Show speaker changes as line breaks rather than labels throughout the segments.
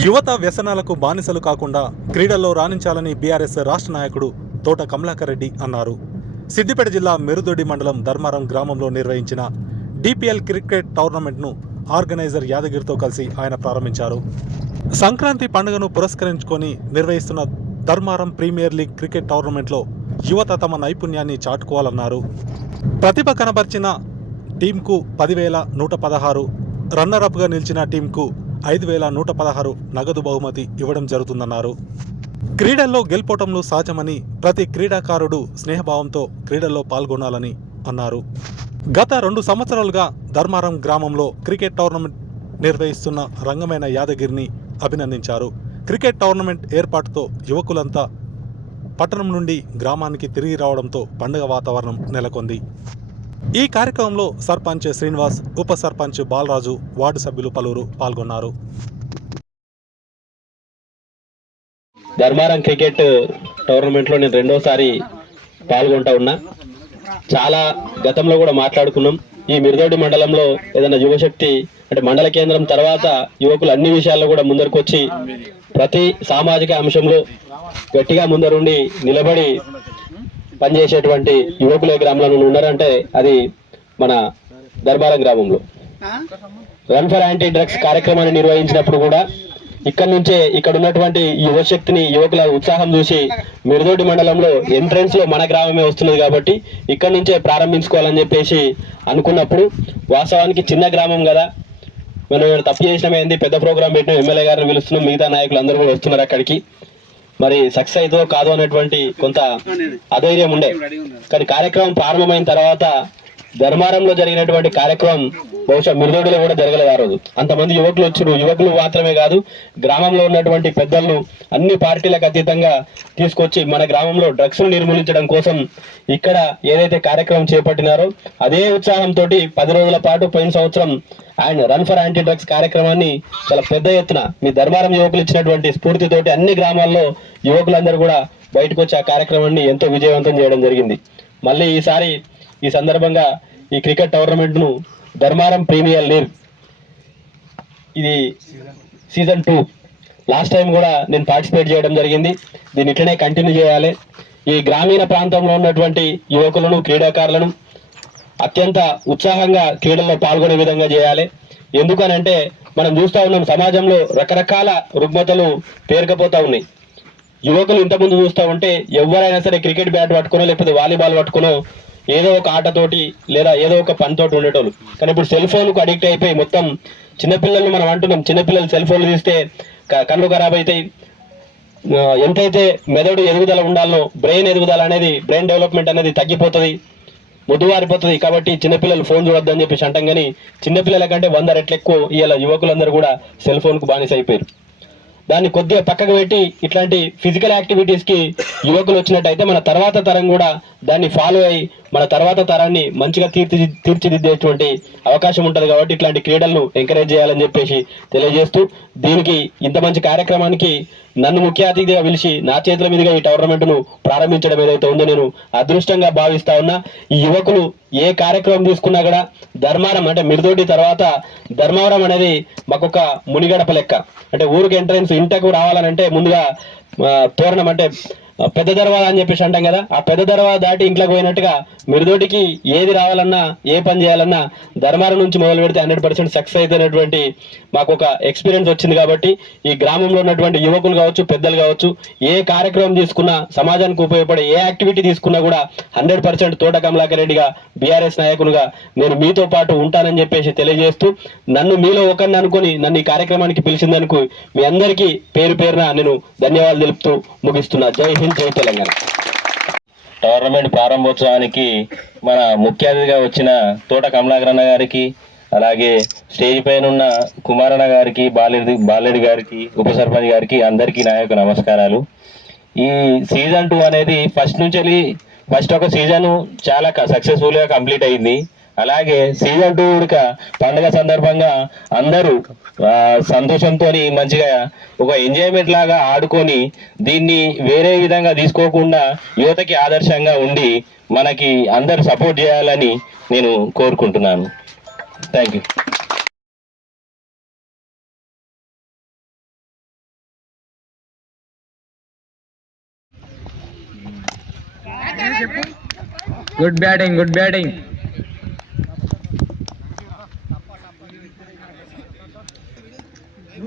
యువత వ్యసనాలకు బానిసలు కాకుండా క్రీడల్లో రాణించాలని బీఆర్ఎస్ రాష్ట్ర నాయకుడు తోట కమలాకర్ రెడ్డి అన్నారు. సిద్దిపేట జిల్లా మెరుదొడి మండలం ధర్మారం గ్రామంలో నిర్వహించిన డిపిఎల్ క్రికెట్ టోర్నమెంట్ను ఆర్గనైజర్ యాదగిరితో కలిసి ఆయన ప్రారంభించారు. సంక్రాంతి పండుగను పురస్కరించుకొని నిర్వహిస్తున్న ధర్మారం ప్రీమియర్ లీగ్ క్రికెట్ టోర్నమెంట్లో యువత తమ నైపుణ్యాన్ని చాటుకోవాలన్నారు. ప్రతిభ కనబర్చిన టీంకు పదివేల నూట పదహారు రన్నరప్గా నిలిచిన టీంకు ఐదు వేల నూట పదహారు నగదు బహుమతి ఇవ్వడం జరుగుతుందన్నారు. క్రీడల్లో గెలుపోవటంలో సహజమని ప్రతి క్రీడాకారుడు స్నేహభావంతో క్రీడల్లో పాల్గొనాలని అన్నారు. గత రెండు సంవత్సరాలుగా ధర్మారం గ్రామంలో క్రికెట్ టోర్నమెంట్ నిర్వహిస్తున్న రంగమైన యాదగిరిని అభినందించారు. క్రికెట్ టోర్నమెంట్ ఏర్పాటుతో యువకులంతా పట్టణం నుండి గ్రామానికి తిరిగి రావడంతో పండుగ వాతావరణం నెలకొంది. ఈ కార్యక్రమంలో సర్పంచ్ శ్రీనివాస్ ఉప సర్పంచ్ బాలరాజు వార్డు సభ్యులు పలువురు పాల్గొన్నారు.
ధర్మారం క్రికెట్ టోర్నమెంట్లో నేను రెండోసారి పాల్గొంటా ఉన్నా. చాలా గతంలో కూడా మాట్లాడుకున్నాం. ఈ మిరుదోడి మండలంలో ఏదైనా యువశక్తి అంటే మండల కేంద్రం తర్వాత యువకులు అన్ని విషయాల్లో కూడా ముందరకు వచ్చి ప్రతి సామాజిక అంశంలో గట్టిగా ముందరుండి నిలబడి పనిచేసేటువంటి యువకులే గ్రామంలో ఉన్నారంటే అది మన ధర్మారం గ్రామంలో. రన్ ఫర్ యాంటీ డ్రగ్స్ కార్యక్రమాన్ని నిర్వహించినప్పుడు కూడా ఇక్కడ నుంచే ఇక్కడ ఉన్నటువంటి యువశక్తిని యువకుల ఉత్సాహం చూసి మిరుదోడి మండలంలో ఎంట్రన్స్లో మన గ్రామమే వస్తున్నది కాబట్టి ఇక్కడ నుంచే ప్రారంభించుకోవాలని చెప్పేసి అనుకున్నప్పుడు వాస్తవానికి చిన్న గ్రామం కదా. మనం తప్పు చేసినామేంది పెద్ద ప్రోగ్రామ్ పెట్టిన ఎమ్మెల్యే గారిని పిలుస్తున్నాం మిగతా నాయకులు అందరూ కూడా వస్తున్నారు అక్కడికి. మరి సక్సెస్ అవుతో కాదో అనేటువంటి కొంత అధైర్యం ఉండే. కానీ కార్యక్రమం ప్రారంభమైన తర్వాత ధర్మారంలో జరిగినటువంటి కార్యక్రమం బహుశా మిరుదోడిలో కూడా జరగలేదు ఆ రోజు. అంతమంది యువకులు వచ్చారు. యువకులు మాత్రమే కాదు గ్రామంలో ఉన్నటువంటి పెద్దలను అన్ని పార్టీలకు అతీతంగా తీసుకొచ్చి మన గ్రామంలో డ్రగ్స్ను నిర్మూలించడం కోసం ఇక్కడ ఏదైతే కార్యక్రమం చేపట్టినారో అదే ఉత్సాహంతో పది రోజుల పాటు పోయిన సంవత్సరం ఆయన రన్ ఫర్ యాంటీ డ్రగ్స్ కార్యక్రమాన్ని చాలా పెద్ద ఎత్తున మీ ధర్మారం యువకులు ఇచ్చినటువంటి స్ఫూర్తితోటి అన్ని గ్రామాల్లో యువకులందరూ కూడా బయటకు వచ్చి ఆ కార్యక్రమాన్ని ఎంతో విజయవంతం చేయడం జరిగింది. మళ్ళీ ఈసారి ఈ సందర్భంగా ఈ క్రికెట్ టోర్నమెంట్ను ధర్మారం ప్రీమియర్ లీగ్ ఇది సీజన్ టూ. లాస్ట్ టైం కూడా నేను పార్టిసిపేట్ చేయడం జరిగింది. దీన్ని ఇట్లనే కంటిన్యూ చేయాలి. ఈ గ్రామీణ ప్రాంతంలో ఉన్నటువంటి యువకులను క్రీడాకారులను అత్యంత ఉత్సాహంగా క్రీడల్లో పాల్గొనే విధంగా చేయాలి. ఎందుకనంటే మనం చూస్తూ ఉన్నాం సమాజంలో రకరకాల రుగ్మతలు పేరుకపోతూ ఉన్నాయి. యువకులు ఇంతకుముందు చూస్తూ ఉంటే ఎవరైనా సరే క్రికెట్ బ్యాట్ పట్టుకునో లేకపోతే వాలీబాల్ పట్టుకునో ఏదో ఒక ఆటతోటి లేదా ఏదో ఒక పనితోటి ఉండేటోళ్ళు. కానీ ఇప్పుడు సెల్ ఫోన్కు అడిక్ట్ అయిపోయి మొత్తం చిన్నపిల్లల్ని మనం అంటున్నాం. చిన్నపిల్లలు సెల్ ఫోన్లు తీస్తే కళ్ళు ఖరాబ్ అవుతాయి ఎంతైతే మెదడు ఎదుగుదల ఉండాలో బ్రెయిన్ ఎదుగుదల అనేది బ్రెయిన్ డెవలప్మెంట్ అనేది తగ్గిపోతుంది ముదువారిపోతుంది కాబట్టి చిన్నపిల్లలు ఫోన్ చూడొద్దని చెప్పేసి అంటాం కానీ చిన్నపిల్లల కంటే వంద రెట్లు ఎక్కువ ఇవాళ యువకులందరూ కూడా సెల్ ఫోన్కు బానిస అయిపోయారు. దాన్ని కొద్దిగా పక్కకు పెట్టి ఇట్లాంటి ఫిజికల్ యాక్టివిటీస్కి యువకులు వచ్చినట్టయితే మన తర్వాత తరం కూడా దాన్ని ఫాలో అయ్యి మన తర్వాత తరాన్ని మంచిగా తీర్చి తీర్చిదిద్దేటువంటి అవకాశం ఉంటుంది కాబట్టి ఇట్లాంటి క్రీడలను ఎంకరేజ్ చేయాలని చెప్పేసి తెలియజేస్తూ దీనికి ఇంత మంచి కార్యక్రమానికి నన్ను ముఖ్య అతిథిగా పిలిచి నా చేతుల మీదుగా ఈ టోర్నమెంట్ను ప్రారంభించడం ఏదైతే ఉందో నేను అదృష్టంగా భావిస్తా ఉన్నా. ఈ యువకులు ఏ కార్యక్రమం తీసుకున్నా కూడా ధర్మారం అంటే మిరుదోటి తర్వాత ధర్మవరం అనేది మాకొక మునిగడప లెక్క. అంటే ఊరికి ఎంట్రన్స్ ఇంటకు రావాలనంటే ముందుగా తోరణం అంటే పెద్ద దర్వాజా అని చెప్పేసి అంటాం కదా ఆ పెద్ద దర్వాజా దాటి ఇంట్లోకి పోయినట్టుగా మిరుదోటికి ఏది రావాలన్నా ఏ పని చేయాలన్నా ధర్మారం నుంచి మొదలు పెడితే హండ్రెడ్ పర్సెంట్ సక్సెస్ అయితేనటువంటి మాకు ఒక ఎక్స్పీరియన్స్ వచ్చింది కాబట్టి ఈ గ్రామంలో ఉన్నటువంటి యువకులు కావచ్చు పెద్దలు కావచ్చు ఏ కార్యక్రమం తీసుకున్నా సమాజానికి ఉపయోగపడే ఏ యాక్టివిటీ తీసుకున్నా కూడా హండ్రెడ్ పర్సెంట్ తోట కమలాకర్ రెడ్డిగా బీఆర్ఎస్ నాయకునిగా నేను మీతో పాటు ఉంటానని చెప్పేసి తెలియజేస్తూ నన్ను మీలో ఒకరిని అనుకుని నన్ను ఈ కార్యక్రమానికి పిలిచిందనుకు మీ అందరికీ పేరు పేరున నేను ధన్యవాదాలు తెలుపుతూ ముగిస్తున్నా. జై హింద్ జై తెలంగాణ. టోర్నమెంట్ ప్రారంభోత్సవానికి మన ముఖ్య అతిథిగా వచ్చిన తోట కమలాకరణ గారికి అలాగే స్టేజ్ పైన ఉన్న కుమారన్న గారికి బాలెడి బాలెడి గారికి ఉప సర్పంచ్ గారికి అందరికీ నా యొక్క నమస్కారాలు. ఈ సీజన్ టూ అనేది ఫస్ట్ నుంచి వెళ్ళి ఫస్ట్ ఒక సీజన్ చాలా సక్సెస్ఫుల్గా కంప్లీట్ అయింది. అలాగే సీజన్ టూ ఉడక పండుగ సందర్భంగా అందరూ సంతోషంతో మంచిగా ఒక ఎంజాయ్మెంట్ లాగా ఆడుకొని దీన్ని వేరే విధంగా తీసుకోకుండా యువతకి ఆదర్శంగా ఉండి మనకి అందరు సపోర్ట్ చేయాలని నేను కోరుకుంటున్నాను. Thank you
good batting good batting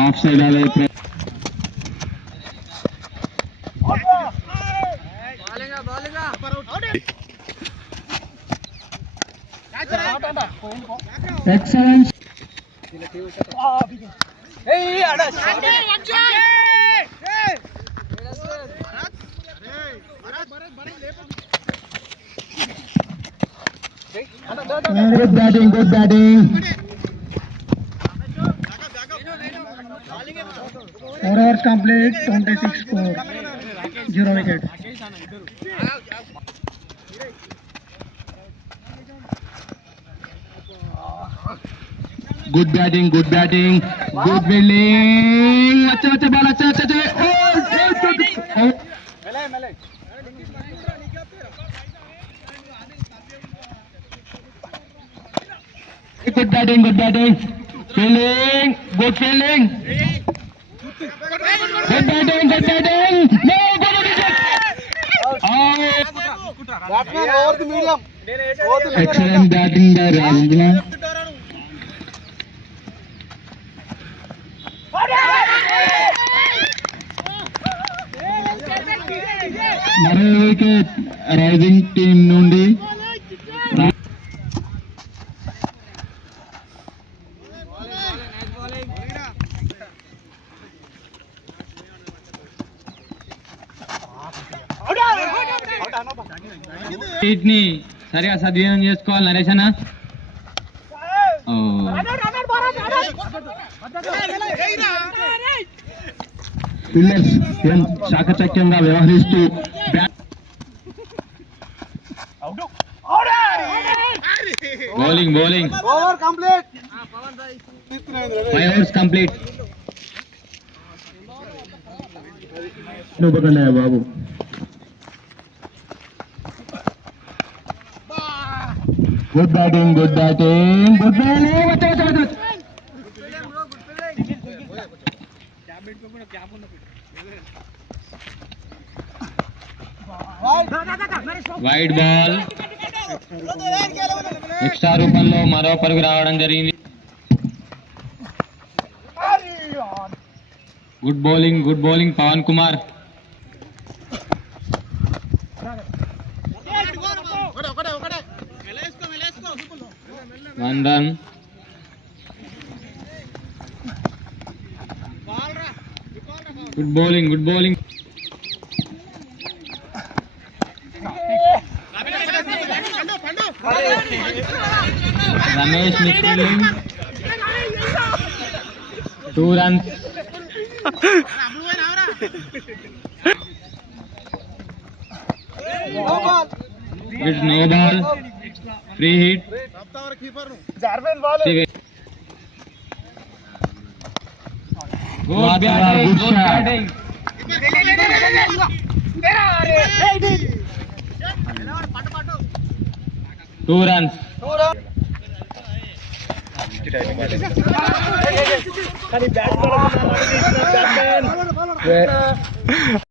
off side ಅಲ್ಲಿ excellence Good batting, good batting. 4 hours complete 26 score 0 good batting good batting. Good bowling acha acha ball acha acha oh, oh. Good batting, good batting. Feeling, good feeling. Excellent batting by Ravindra. మరో wicket rising team నుండి
ని సరిగా సద్వినియోగం చేసుకోవాలి నరేష్ అన్న.
ఎం చాకచక్యంగా వ్యవహరిస్తూ
bowling bowling. Five hours complete.
ఉపకండి బాబు? Good batting good batting good batting
wide ball extra రూపంలో మరో పరుగు రావడం జరిగింది. Good bowling good bowling Pavan Kumar one good bowling good bowling Ramesh mixing two runs good no ball free hit
ਮਾਰ keeper ਨੂੰ ਜਰਬਨ
ball good batting good batting ਤੇਰਾ ਅਰੇ ਏ ਡੀ ਪਟ ਪਟ 2 ਰਨਸ 2 ਰਨਸ খালি ব্যাট ব্যাটম্যান